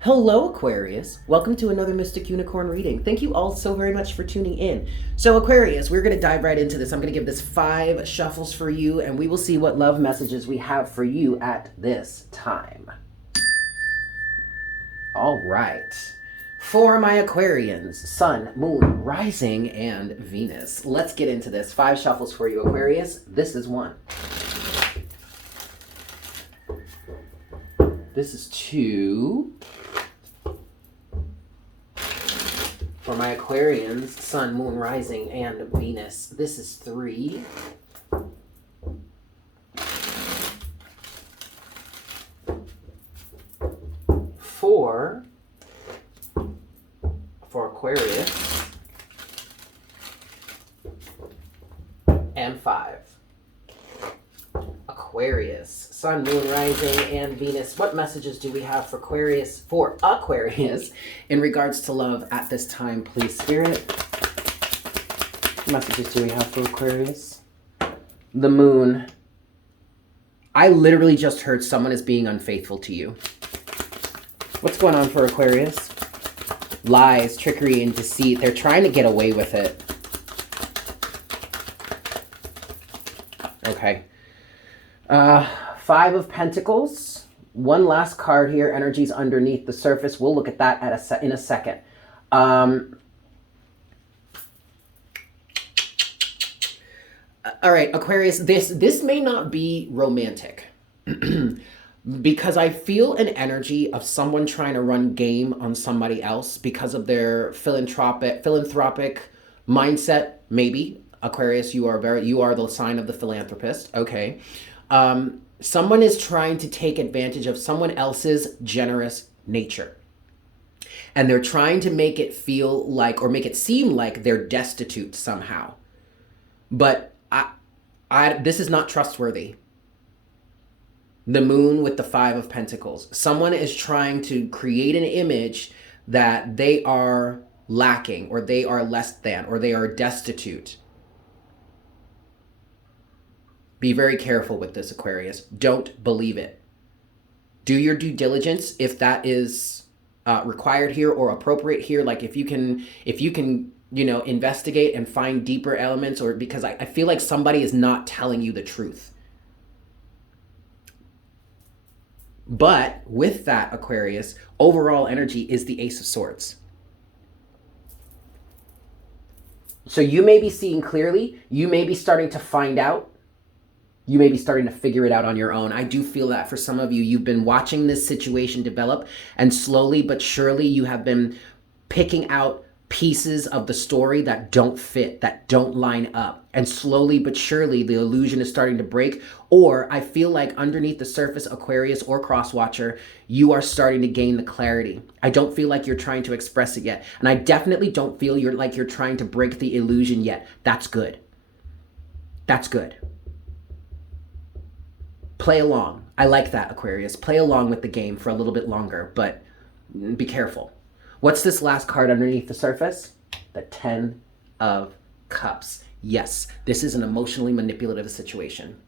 Hello, Aquarius. Welcome to another Mystic Unicorn reading. Thank you all so very much for tuning in. So, Aquarius, we're going to dive right into this. I'm going to give this 5 shuffles for you, and we will see what love messages we have for you at this time. All right. For my Aquarians, Sun, Moon, Rising, and Venus. Let's get into this. 5 shuffles for you, Aquarius. This is 1. This is 2. For my Aquarians, Sun, Moon, Rising, and Venus, this is 3. For Aquarius, and 5. Aquarius, Sun, Moon, Rising, and Venus. What messages do we have for Aquarius in regards to love at this time, please, Spirit? What messages do we have for Aquarius? The Moon. I literally just heard someone is being unfaithful to you. What's going on for Aquarius? Lies, trickery, and deceit. They're trying to get away with it. Okay. 5 of Pentacles. One last card here. Energies underneath the surface. We'll look at that in a second. All right, Aquarius. This may not be romantic. Because I feel an energy of someone trying to run game on somebody else because of their philanthropic mindset. Maybe Aquarius, you are the sign of the philanthropist. Okay, someone is trying to take advantage of someone else's generous nature, and they're trying to make it feel like, or make it seem like, they're destitute somehow. But this is not trustworthy. The Moon with the 5 of Pentacles. Someone is trying to create an image that they are lacking, or they are less than, or they are destitute. Be very careful with this, Aquarius. Don't believe it. Do your due diligence if that is required here or appropriate here. Like if you can, investigate and find deeper elements, or because I feel like somebody is not telling you the truth. But with that, Aquarius, overall energy is the Ace of Swords. So you may be seeing clearly. You may be starting to find out. You may be starting to figure it out on your own. I do feel that for some of you, you've been watching this situation develop, and slowly but surely you have been picking out pieces of the story that don't fit, that don't line up. And slowly but surely the illusion is starting to break. Or I feel like underneath the surface, Aquarius or Crosswatcher, you are starting to gain the clarity. I don't feel like you're trying to express it yet. And I definitely don't feel you're trying to break the illusion yet. That's good. That's good. Play along. I like that, Aquarius. Play along with the game for a little bit longer, but be careful. What's this last card underneath the surface? The 10 of Cups. Yes, this is an emotionally manipulative situation.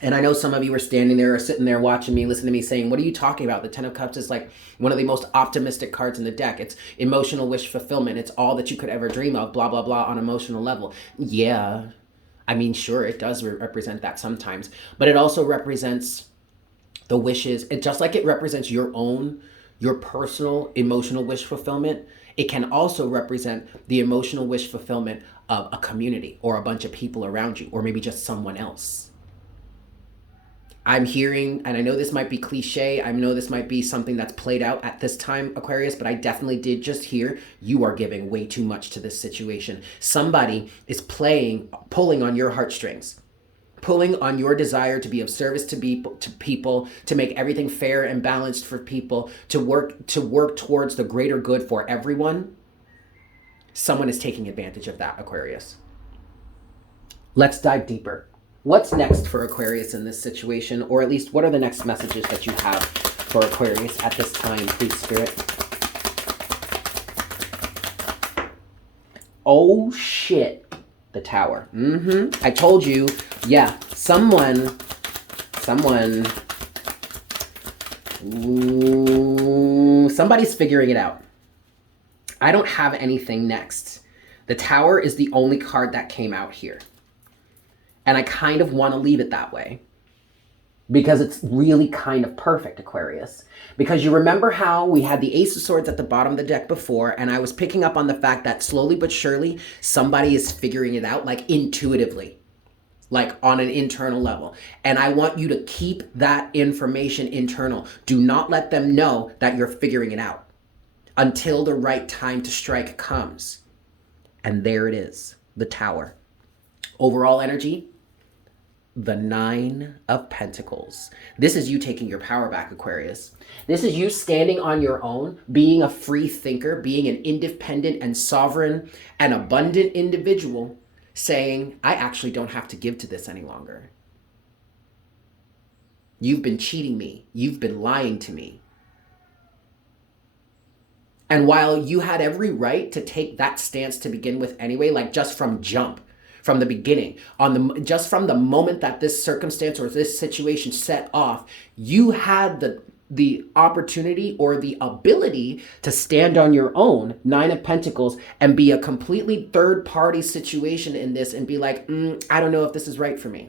And I know some of you are standing there or sitting there watching me, listening to me saying, what are you talking about? The 10 of Cups is like one of the most optimistic cards in the deck. It's emotional wish fulfillment. It's all that you could ever dream of, blah, blah, blah, on emotional level. Yeah, I mean, sure, it does represent that sometimes. But it also represents the wishes. It, just like it represents your personal emotional wish fulfillment, it can also represent the emotional wish fulfillment of a community or a bunch of people around you, or maybe just someone else. I'm hearing, and I know this might be cliche, I know this might be something that's played out at this time, Aquarius, but I definitely did just hear you are giving way too much to this situation. Somebody is pulling on your heartstrings, pulling on your desire to be of service to people, to make everything fair and balanced for people, to work towards the greater good for everyone. Someone is taking advantage of that, Aquarius. Let's dive deeper. What's next for Aquarius in this situation? Or at least, what are the next messages that you have for Aquarius at this time, please, Spirit? Oh, shit. The Tower. I told you, yeah, someone Ooh, somebody's figuring it out. I don't have anything next. The Tower is the only card that came out here. And I kind of want to leave it that way. Because it's really kind of perfect, Aquarius. Because you remember how we had the Ace of Swords at the bottom of the deck before, and I was picking up on the fact that slowly but surely, somebody is figuring it out, like intuitively, like on an internal level. And I want you to keep that information internal. Do not let them know that you're figuring it out until the right time to strike comes. And there it is, the Tower. Overall energy, the Nine of Pentacles. This is you taking your power back, Aquarius. This is you standing on your own, being a free thinker, being an independent and sovereign and abundant individual, saying, I actually don't have to give to this any longer. You've been cheating me. You've been lying to me. And while you had every right to take that stance to begin with anyway, like just from jump, from the beginning, just from the moment that this circumstance or this situation set off, you had the opportunity or the ability to stand on your own, Nine of Pentacles, and be a completely third party situation in this and be like, I don't know if this is right for me.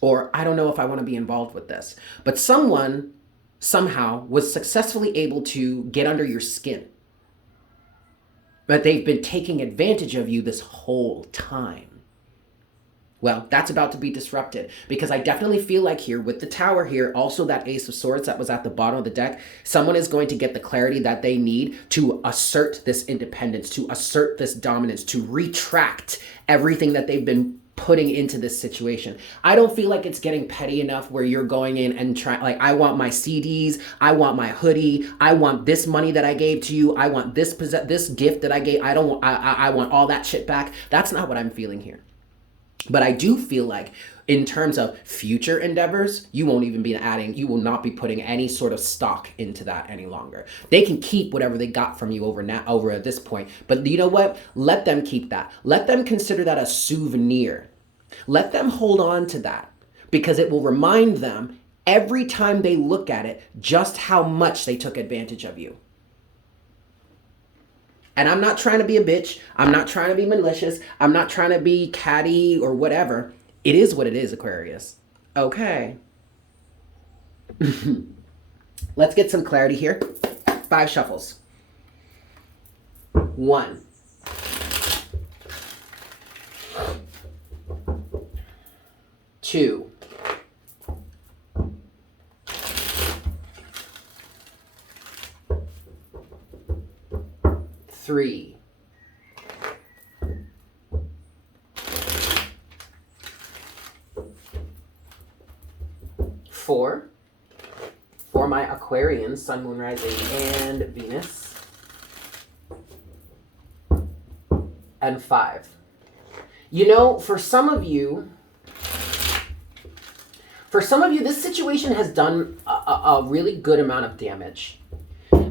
Or I don't know if I want to be involved with this. But someone somehow was successfully able to get under your skin. But they've been taking advantage of you this whole time. Well, that's about to be disrupted because I definitely feel like here with the Tower here, also that Ace of Swords that was at the bottom of the deck, someone is going to get the clarity that they need to assert this independence, to assert this dominance, to retract everything that they've been putting into this situation. I don't feel like it's getting petty enough where you're going in and trying, like, I want my CDs, I want my hoodie, I want this money that I gave to you, I want this gift that I gave, I want all that shit back. That's not what I'm feeling here. But I do feel like in terms of future endeavors, you will not be putting any sort of stock into that any longer. They can keep whatever they got from you over at this point. But you know what? Let them keep that. Let them consider that a souvenir. Let them hold on to that because it will remind them every time they look at it just how much they took advantage of you. And I'm not trying to be a bitch. I'm not trying to be malicious. I'm not trying to be catty or whatever. It is what it is, Aquarius. Okay. Let's get some clarity here. 5 shuffles. 1. 2. 3. 4. For my Aquarians, Sun, Moon, Rising, and Venus. And 5. You know, for some of you, this situation has done a really good amount of damage.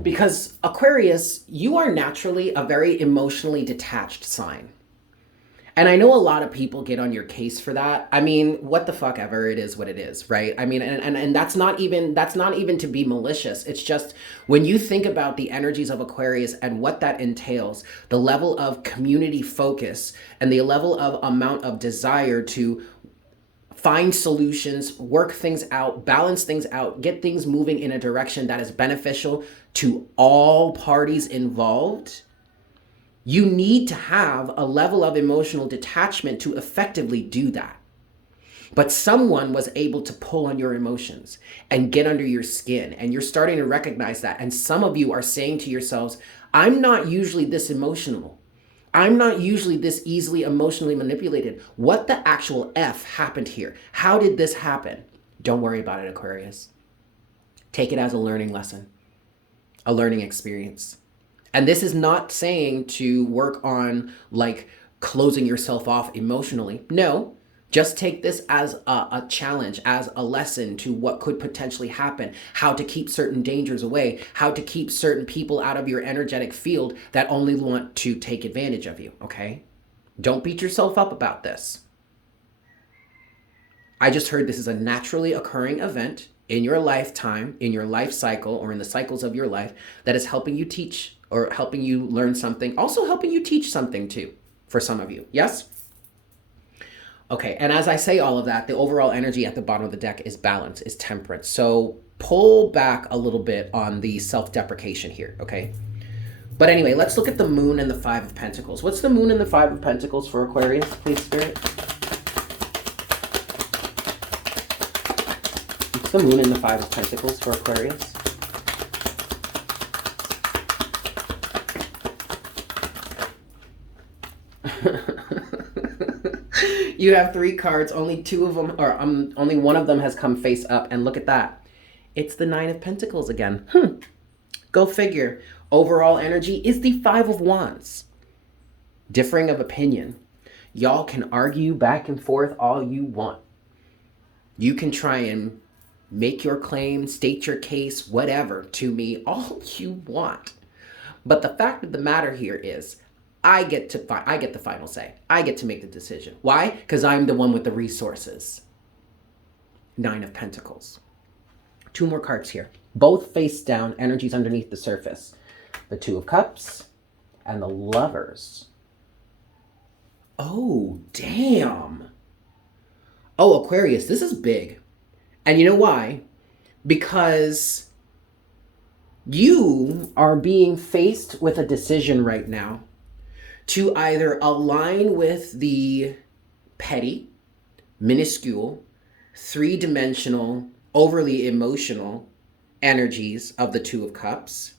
Because Aquarius, you are naturally a very emotionally detached sign. And I know a lot of people get on your case for that. I mean, what the fuck ever, it is what it is, right? I mean, and that's not even to be malicious. It's just when you think about the energies of Aquarius and what that entails, the level of community focus and the level of amount of desire to find solutions, work things out, balance things out, get things moving in a direction that is beneficial to all parties involved. You need to have a level of emotional detachment to effectively do that. But someone was able to pull on your emotions and get under your skin, and you're starting to recognize that. And some of you are saying to yourselves, I'm not usually this emotional. I'm not usually this easily emotionally manipulated. What the actual F happened here? How did this happen? Don't worry about it, Aquarius. Take it as a learning lesson, a learning experience. And this is not saying to work on like closing yourself off emotionally. No, just take this as a challenge, as a lesson to what could potentially happen, how to keep certain dangers away, how to keep certain people out of your energetic field that only want to take advantage of you, okay? Don't beat yourself up about this. I just heard this is a naturally occurring event. in your lifetime, in your life cycle, or in the cycles of your life that is helping you teach or helping you learn something, also helping you teach something too, for some of you. Yes? Okay, and as I say all of that, the overall energy at the bottom of the deck is balance, is temperance. So pull back a little bit on the self-deprecation here, okay? But anyway, let's look at the moon and the Five of Pentacles. What's the moon and the Five of Pentacles for Aquarius, please, Spirit? What's the moon and the Five of Pentacles for Aquarius? You have 3 cards, only 2 of them, or only one of them has come face up, and look at that. It's the Nine of Pentacles again. Go figure. Overall energy is the Five of Wands. Differing of opinion. Y'all can argue back and forth all you want. You can try and make your claim, state your case, whatever, to me, all you want. But the fact of the matter here is, I get the final say. I get to make the decision. Why? Because I'm the one with the resources. Nine of Pentacles. 2 more cards here. Both face down, energies underneath the surface. The Two of Cups and the Lovers. Oh, damn. Oh, Aquarius, this is big. And you know why? Because you are being faced with a decision right now to either align with the petty, minuscule, 3-dimensional, overly emotional energies of the Two of Cups,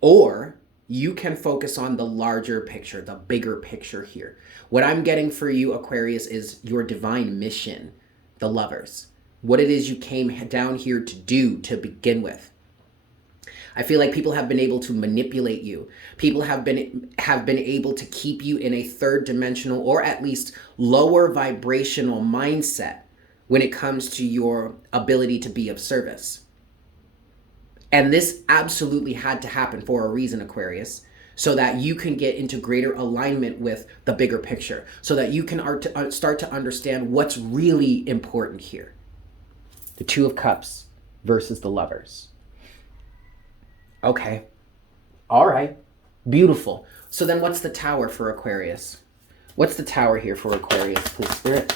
or you can focus on the larger picture, the bigger picture here. What I'm getting for you, Aquarius, is your divine mission, the Lovers. What it is you came down here to do to begin with. I feel like people have been able to manipulate you. People have been able to keep you in a 3rd-dimensional or at least lower vibrational mindset when it comes to your ability to be of service. And this absolutely had to happen for a reason, Aquarius, so that you can get into greater alignment with the bigger picture, so that you can start to understand what's really important here. The Two of Cups versus the Lovers. Okay. All right. Beautiful. So then what's the Tower for Aquarius? What's the Tower here for Aquarius, please, Spirit?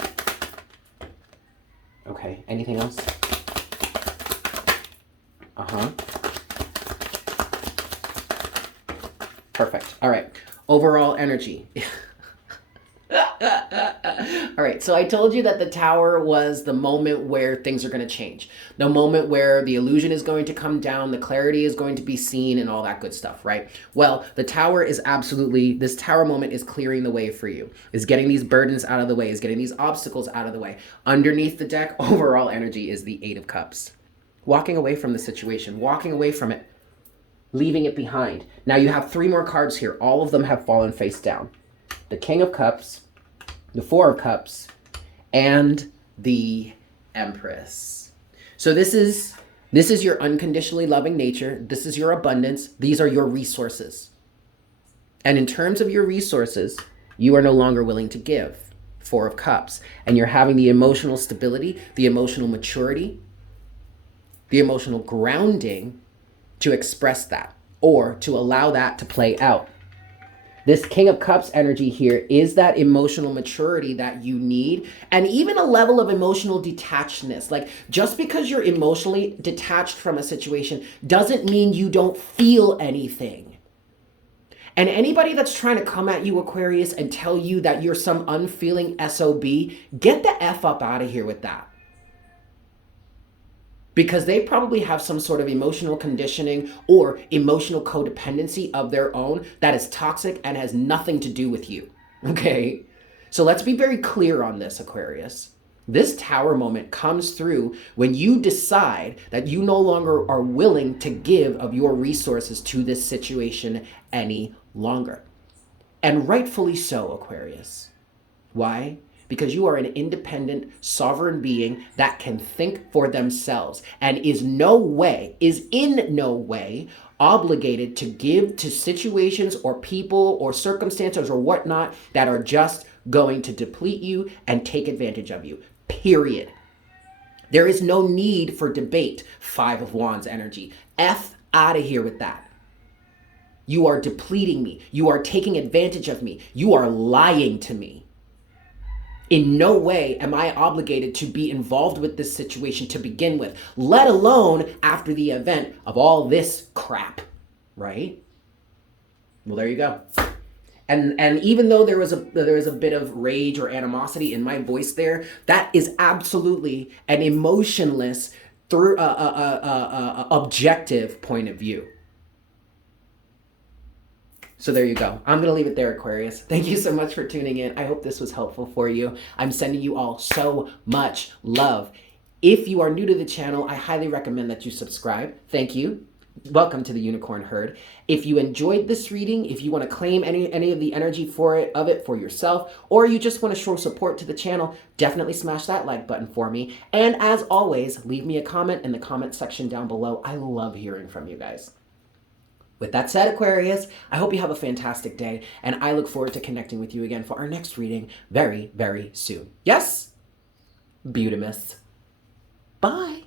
Okay. Anything else? Perfect. All right. Overall energy. All right, so I told you that the Tower was the moment where things are going to change. The moment where the illusion is going to come down, the clarity is going to be seen, and all that good stuff, right? Well, the Tower is absolutely, this Tower moment is clearing the way for you, is getting these burdens out of the way, is getting these obstacles out of the way. Underneath the deck, overall energy is the Eight of Cups. Walking away from the situation, walking away from it, leaving it behind. Now you have 3 more cards here. All of them have fallen face down. The King of Cups, the Four of Cups, and the Empress. So this is your unconditionally loving nature. This is your abundance. These are your resources. And in terms of your resources, you are no longer willing to give. Four of Cups. And you're having the emotional stability, the emotional maturity, the emotional grounding to express that or to allow that to play out. This King of Cups energy here is that emotional maturity that you need, and even a level of emotional detachedness. Like, just because you're emotionally detached from a situation doesn't mean you don't feel anything. And anybody that's trying to come at you, Aquarius, and tell you that you're some unfeeling SOB, get the F up out of here with that. Because they probably have some sort of emotional conditioning or emotional codependency of their own that is toxic and has nothing to do with you, okay? So let's be very clear on this, Aquarius. This Tower moment comes through when you decide that you no longer are willing to give of your resources to this situation any longer. And rightfully so, Aquarius. Why? Because you are an independent, sovereign being that can think for themselves and is in no way obligated to give to situations or people or circumstances or whatnot that are just going to deplete you and take advantage of you. Period. There is no need for debate. Five of Wands energy. F out of here with that. You are depleting me. You are taking advantage of me. You are lying to me. In no way am I obligated to be involved with this situation to begin with, let alone after the event of all this crap, right? Well, there you go. And even though there was a bit of rage or animosity in my voice there, that is absolutely an emotionless, through objective point of view. So there you go. I'm going to leave it there, Aquarius. Thank you so much for tuning in. I hope this was helpful for you. I'm sending you all so much love. If you are new to the channel, I highly recommend that you subscribe. Thank you. Welcome to the Unicorn Herd. If you enjoyed this reading, if you want to claim any of the energy for yourself, or you just want to show support to the channel, definitely smash that like button for me. And as always, leave me a comment in the comment section down below. I love hearing from you guys. With that said, Aquarius, I hope you have a fantastic day, and I look forward to connecting with you again for our next reading very, very soon. Yes? Beautimus. Bye.